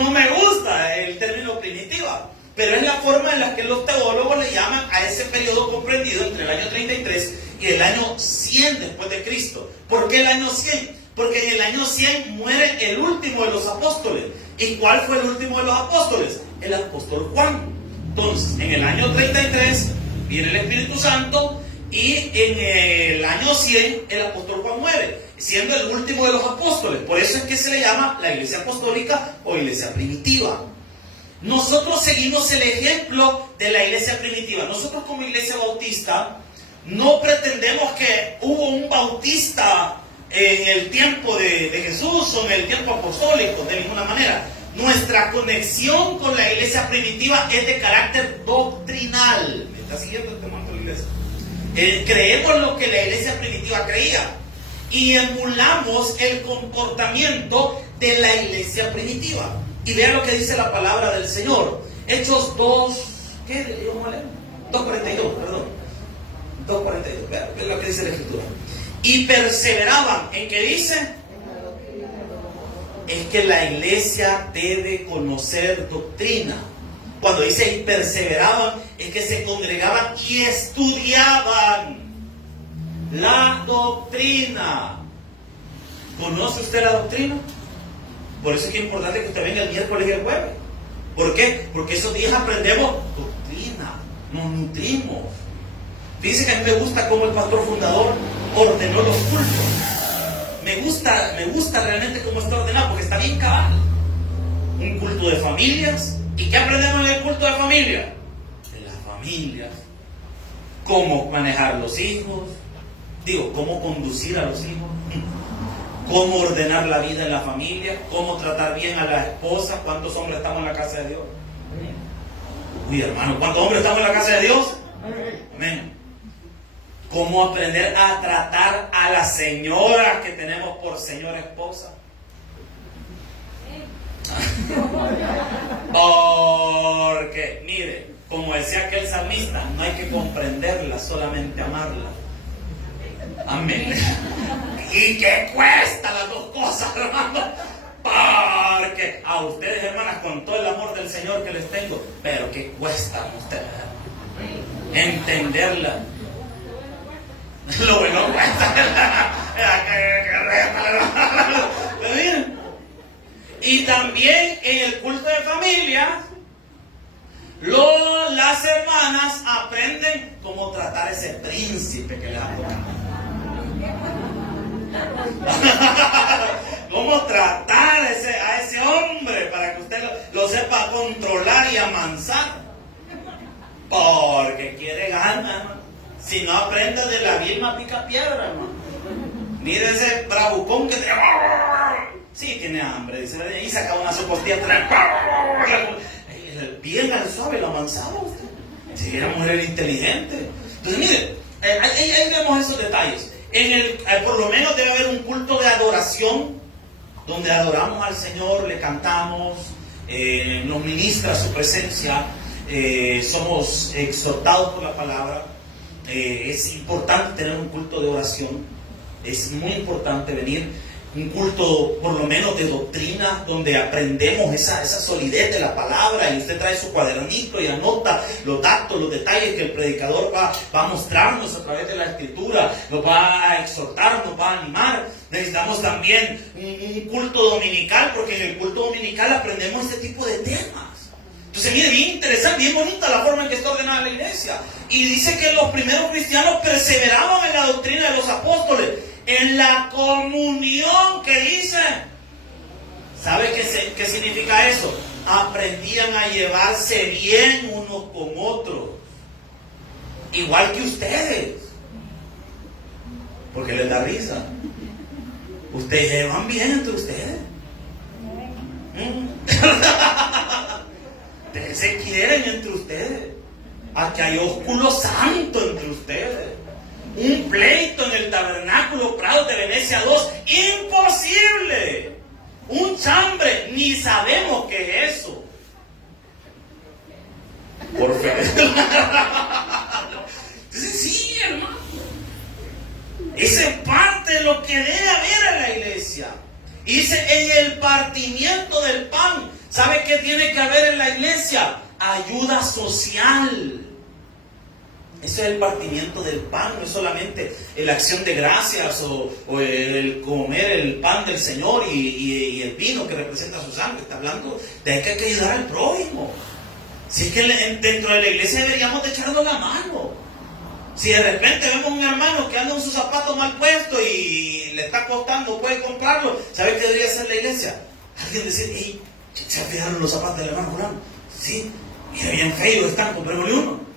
No me gusta el término primitiva, pero es la forma en la que los teólogos le llaman a ese periodo comprendido entre el año 33 y el año 100 después de Cristo. ¿Por qué el año 100? Porque en el año 100 muere el último de los apóstoles. ¿Y cuál fue el último de los apóstoles? El apóstol Juan. Entonces, en el año 33 viene el Espíritu Santo y en el año 100 el apóstol Juan muere, siendo el último de los apóstoles. Por eso es que se le llama la iglesia apostólica o iglesia primitiva. Nosotros seguimos el ejemplo de la iglesia primitiva. Nosotros como iglesia bautista no pretendemos que hubo un bautista en el tiempo de Jesús o en el tiempo apostólico, de ninguna manera. Nuestra conexión con la iglesia primitiva es de carácter doctrinal. ¿Me está siguiendo este momento la iglesia? Creemos lo que la iglesia primitiva creía y emulamos el comportamiento de la iglesia primitiva. Y vean lo que dice la palabra del Señor. Hechos 2, ¿qué? 2:42, perdón. 2:42, vean lo que dice la Escritura. Y perseveraban, ¿en qué dice? Es que la iglesia debe conocer doctrina. Cuando dice y perseveraban, es que se congregaban y estudiaban la doctrina. ¿Conoce usted la doctrina? Por eso es que es importante que usted venga el miércoles y el jueves. ¿Por qué? Porque esos días aprendemos doctrina, nos nutrimos. Fíjense que a mí me gusta cómo el pastor fundador ordenó los cultos. Me gusta realmente cómo está ordenado, porque está bien cabal. Un culto de familias. ¿Y qué aprendemos en el culto de familia? De las familias. Cómo manejar los hijos. Cómo conducir a los hijos. Cómo ordenar la vida en la familia. Cómo tratar bien a la esposa. ¿Cuántos hombres estamos en la casa de Dios? Uy, hermano, ¿cuántos hombres estamos en la casa de Dios? Amén. Cómo aprender a tratar a las señoras que tenemos por señora esposa. Porque, mire, como decía aquel salmista, no hay que comprenderla, solamente amarla. Amén. ¿Y qué cuesta las dos cosas, hermano? Porque a ustedes, hermanas, con todo el amor del Señor que les tengo, pero ¿qué cuesta a ustedes entenderla? Lo bueno cuesta. Y también en el culto de familia, las hermanas aprenden cómo tratar a ese príncipe que les ha tocado. Cómo tratar a ese hombre para que usted lo sepa controlar y amansar. Porque quiere ganar, hermano. Si no aprende de la vilma pica piedra, hermano. Mire ese bravucón que tiene. Sí, tiene hambre, dice, y saca una sopostilla. Bien al suave, lo amansaba usted. Si era mujer inteligente. Entonces, mire, ahí vemos esos detalles. Por lo menos debe haber un culto de adoración, donde adoramos al Señor, le cantamos, nos ministra su presencia, somos exhortados por la palabra. Es importante tener un culto de oración, es muy importante venir. Un culto por lo menos de doctrina, donde aprendemos esa solidez de la palabra, y usted trae su cuadernito y anota los datos, los detalles que el predicador va a mostrarnos a través de la escritura, nos va a exhortar, nos va a animar. Necesitamos también un culto dominical, porque en el culto dominical aprendemos este tipo de temas. Entonces, mire, bien interesante, bien bonita la forma en que está ordenada la iglesia. Y dice que los primeros cristianos perseveraban en la doctrina de los apóstoles, en la comunión que dice. ¿Sabe qué significa eso? Aprendían a llevarse bien unos con otros, igual que ustedes. Porque les da risa. Ustedes llevan bien entre ustedes. Ustedes se quieren entre ustedes. Aquí hay ósculo santo entre ustedes. Un pleito en el tabernáculo Prado de Venecia 2, imposible. Un chambre, ni sabemos qué es eso. Por fe. Entonces, sí, hermano. Esa es parte de lo que debe haber en la iglesia. Y dice, en el partimiento del pan, ¿sabe qué tiene que haber en la iglesia? Ayuda social. Eso es el partimiento del pan, no es solamente la acción de gracias o el comer el pan del Señor y el vino que representa su sangre. Está hablando de que hay que ayudar al prójimo. Si es que dentro de la iglesia deberíamos de echarnos la mano. Si de repente vemos un hermano que anda con sus zapatos mal puestos y le está costando, puede comprarlo, ¿sabe qué debería hacer la iglesia? Alguien decir, hey, ¿se fijaron los zapatos del hermano fulano? Sí, mira bien feos están, comprémosle uno.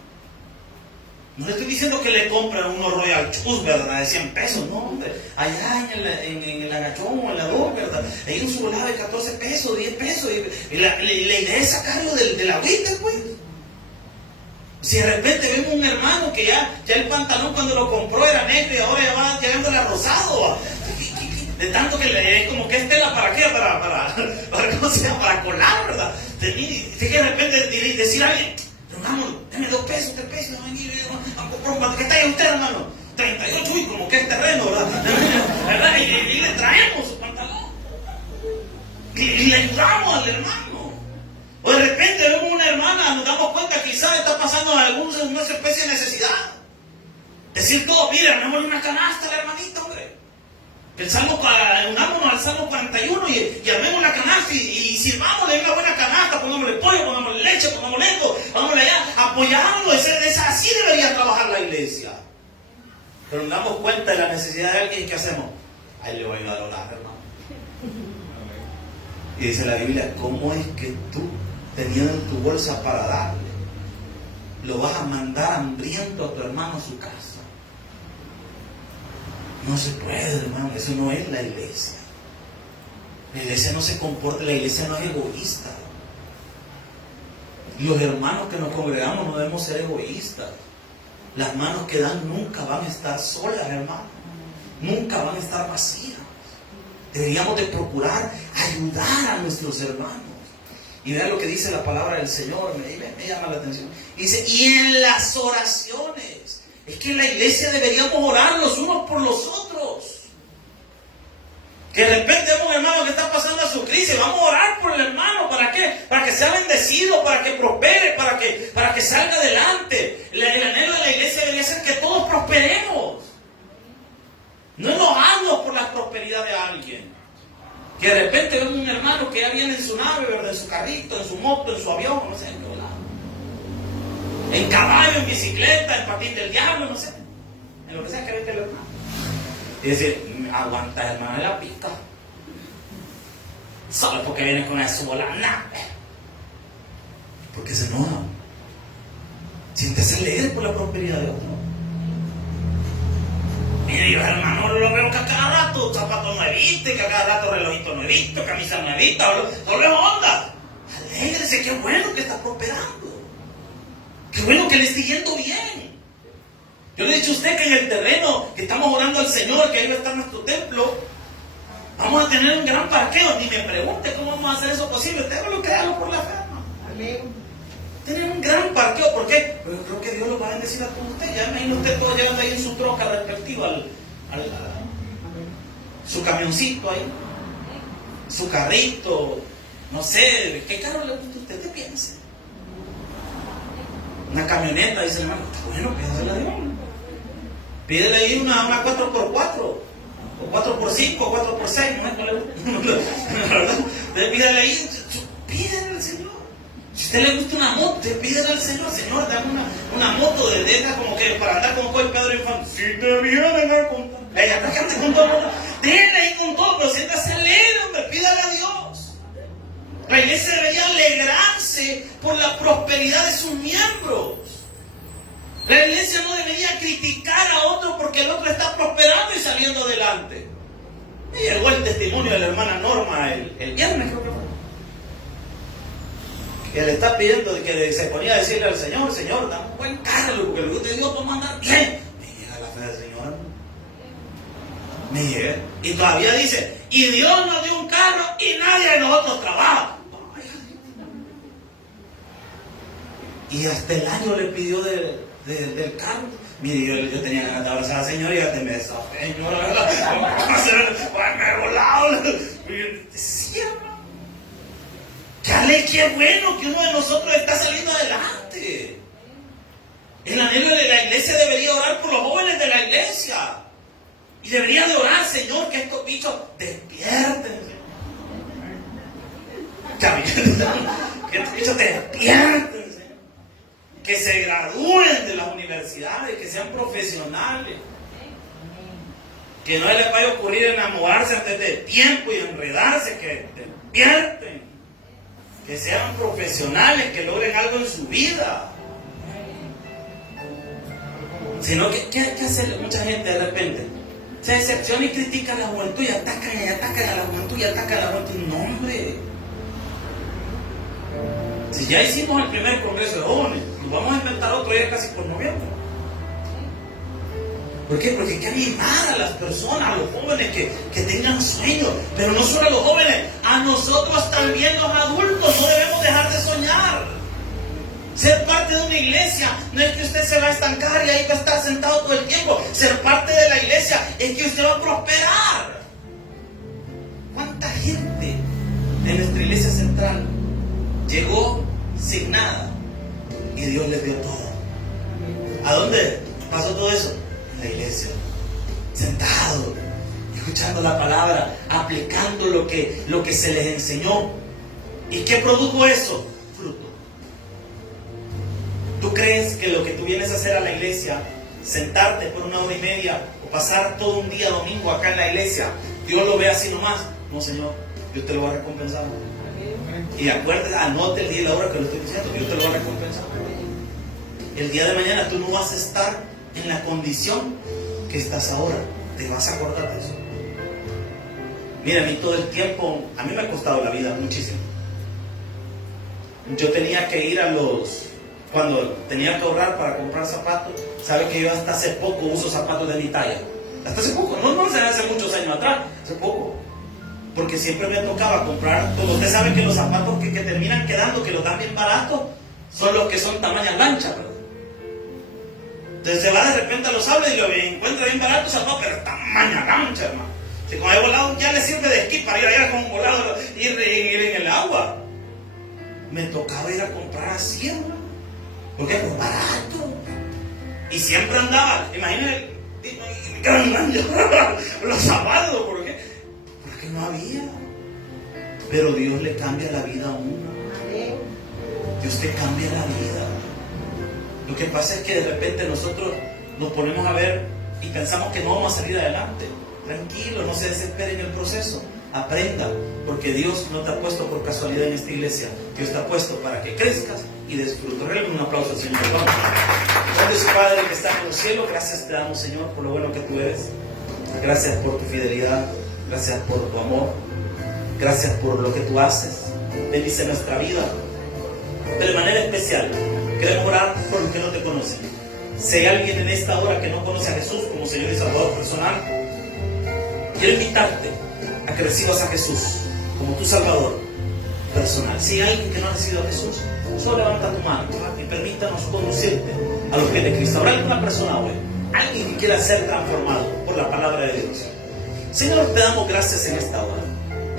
No le estoy diciendo que le compren unos Royal Shoes, ¿verdad? De 100 pesos, no, hombre. Allá en el agachón o en la dos, ¿verdad? Hay un subulado de 14 pesos, 10 pesos. Y la idea es sacarlo de la agüita, pues. Si de repente vemos un hermano que ya el pantalón cuando lo compró era negro y ahora ya va llegándole a rosado. De tanto que es como que es tela para qué, ¿cómo se llama? Para colar, ¿verdad? Y de repente decir a alguien, hermano, dame 2 pesos, 3 pesos, ¿qué talla usted, hermano? 38, uy, como que es terreno, ¿verdad? Y le traemos su pantalón. Y le ayudamos al hermano. O de repente vemos una hermana, nos damos cuenta que quizás está pasando alguna especie de necesidad. Decir todo, mire, armémosle una canasta a la hermanita, hombre. Unámonos al Salmo 41 y armemos la canasta y sirvámosle una buena canasta, pongámosle pollo, pongámosle leche, pongámosle esto, pongámosle allá, apoyarlo, así debería trabajar la iglesia. Pero nos damos cuenta de la necesidad de alguien, ¿qué hacemos? Ahí le voy a ayudar a orar, hermano. Y dice la Biblia, ¿cómo es que tú, teniendo en tu bolsa para darle, lo vas a mandar hambriento a tu hermano a su casa? No se puede, hermano, eso no es la iglesia. La iglesia no se comporta, la iglesia no es egoísta. Los hermanos que nos congregamos no debemos ser egoístas. Las manos que dan nunca van a estar solas, hermano. Nunca van a estar vacías. Deberíamos de procurar ayudar a nuestros hermanos. Y vean lo que dice la palabra del Señor, me llama la atención. Dice, y en las oraciones. Es que en la iglesia deberíamos orar los unos por los otros. Que de repente vemos un hermano que está pasando a su crisis, vamos a orar por el hermano. ¿Para qué? Para que sea bendecido, para que prospere, para que salga adelante. El anhelo de la iglesia debería ser que todos prosperemos. No enojarnos por la prosperidad de alguien. Que de repente vemos un hermano que ya viene en su nave, ¿verdad? En su carrito, en su moto, en su avión, no sé, en qué lado. En caballo, en bicicleta, en patín del diablo, no sé. En lo que sea que vete el hermano. Y decir, aguanta hermano de la pica. Solo porque viene con eso la nave. Porque se enoja. Siéntese alegre por la prosperidad de otro. Mire, yo hermano lo veo que a cada rato zapatos nuevitos, que a cada rato relojito nuevito, camisa nuevita, no le onda. Alégrese, qué bueno que está prosperando. Qué bueno que le esté yendo bien. Yo le he dicho a usted que en el terreno que estamos orando al Señor, que ahí va a estar nuestro templo, vamos a tener un gran parqueo. Ni me pregunte cómo vamos a hacer eso posible. Usted lo créalo por la fe. Amén. Tener un gran parqueo. ¿Por qué? Pero yo creo que Dios lo va a bendecir a todos ustedes. Ya imagino usted todo llevando ahí en su troca respectiva su camioncito ahí, su carrito, no sé, ¿qué carro le gusta a usted? ¿Qué piensa? Una camioneta, dice el hermano. Bueno, pídasela a Dios. Pídele ahí una 4x4, o 4x5, o 4x6, no es cuál es. ¿Verdad? Pídele ahí, pídele al Señor. Si a usted le gusta una moto, pídele al Señor, Señor, dame una moto de esa como que para andar como el Pedro Infante. Si te vienen a contar. Ella está cantando con todo. Denle ahí con todo, pero siéntase alegre, hombre, pídale a Dios. La iglesia debería alegrarse por la prosperidad de sus miembros. La iglesia no debería criticar a otro porque el otro está prosperando y saliendo adelante. Y llegó el testimonio de la hermana Norma el viernes, creo que fue. Que le está pidiendo, que se ponía a decirle al Señor, Señor, dame un buen carro, porque lo que te dio para mandar bien. Me llega la fe del Señor. Me llega. Y todavía dice, y Dios nos dio un carro y nadie de nosotros trabaja. Y hasta el año le pidió del carro. Mire, yo tenía ganas de abrazar a la señora y ya te me desafé, señora, ¿verdad? Me he volado. Sí, hermano. Qué bueno que uno de nosotros está saliendo adelante. El anhelo de la iglesia debería orar por los jóvenes de la iglesia. Y debería de orar, Señor, que estos bichos despierten. Que estos bichos despierten. Que se gradúen de las universidades, que sean profesionales. Que no les vaya a ocurrir enamorarse antes de tiempo y enredarse, que despierten. Que sean profesionales, que logren algo en su vida. Sino que, ¿qué hace mucha gente de repente? Se decepciona y critica a la juventud y atacan a la juventud y atacan a la juventud. No, hombre. Si ya hicimos el primer congreso de jóvenes, nos vamos a inventar otro ya casi por noviembre. ¿Por qué? Porque hay que animar a las personas, a los jóvenes que tengan sueños. Pero no solo a los jóvenes, a nosotros también los adultos no debemos dejar de soñar. Ser parte de una iglesia no es que usted se va a estancar y ahí va a estar sentado todo el tiempo. Ser parte de la iglesia es que usted va a prosperar. ¿Cuánta gente de nuestra iglesia central llegó sin nada y Dios les dio todo? ¿A dónde pasó todo eso? En la iglesia, sentado, escuchando la palabra, aplicando lo que se les enseñó. ¿Y qué produjo eso? Fruto. ¿Tú crees que lo que tú vienes a hacer a la iglesia, sentarte por 1 hora y media o pasar todo un día domingo acá en la iglesia, Dios lo ve así nomás? No, Señor, Dios te lo va a recompensar. Y acuérdate, anote el día y la hora que lo estoy diciendo, Dios te lo va a recompensar. El día de mañana tú no vas a estar en la condición que estás ahora. Te vas a acordar de eso. Mira, a mí todo el tiempo, a mí me ha costado la vida muchísimo. Yo tenía que ir cuando tenía que ahorrar para comprar zapatos. Sabe que yo hasta hace poco uso zapatos de mi talla. Hasta hace poco, no se hace muchos años atrás, hace poco. porque siempre me tocaba comprar, como usted sabe que los zapatos que terminan quedando, que los dan bien baratos, son los que son tamaña lancha, ¿verdad? Entonces se va de repente a los sables y lo encuentra bien barato zapato, pero tamaña lancha, hermano. Si con el volado ya le sirve de esquí para ir allá con un volado, ir en el agua. Me tocaba ir a comprar así, hermano, porque es barato. Y siempre andaba, imagínense, los zapatos, ¿por qué? Porque no había. Pero Dios le cambia la vida a uno. Dios te cambia la vida. Lo que pasa es que de repente nosotros nos ponemos a ver y pensamos que no vamos a salir adelante. Tranquilo, no se desespere en el proceso. Aprenda, porque Dios no te ha puesto por casualidad en esta iglesia. Dios te ha puesto para que crezcas y des fruto. Regálame un aplauso al Señor. Vamos. Dios Padre que está en los cielos, gracias te damos, Señor, por lo bueno que tú eres. Gracias por tu fidelidad. Gracias por tu amor. Gracias por lo que tú haces. Bendice nuestra vida. De manera especial, queremos orar por los que no te conocen. Si hay alguien en esta hora que no conoce a Jesús como Señor y Salvador personal, quiero invitarte a que recibas a Jesús como tu Salvador personal. Si hay alguien que no ha recibido a Jesús, solo levanta tu mano y permítanos conducirte a los pies de Cristo. ¿Habrá alguna persona hoy? Alguien que quiera ser transformado por la palabra de Dios. Señor, te damos gracias en esta hora.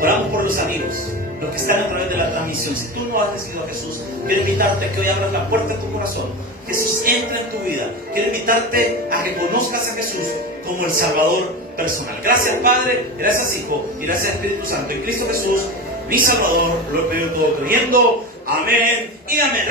Oramos por los amigos, los que están a través de la transmisión. Si tú no has recibido a Jesús, quiero invitarte a que hoy abras la puerta de tu corazón. Jesús entra en tu vida. Quiero invitarte a que conozcas a Jesús como el Salvador personal. Gracias Padre, gracias Hijo y gracias Espíritu Santo. En Cristo Jesús, mi Salvador, lo he pedido todo creyendo. Amén y amén.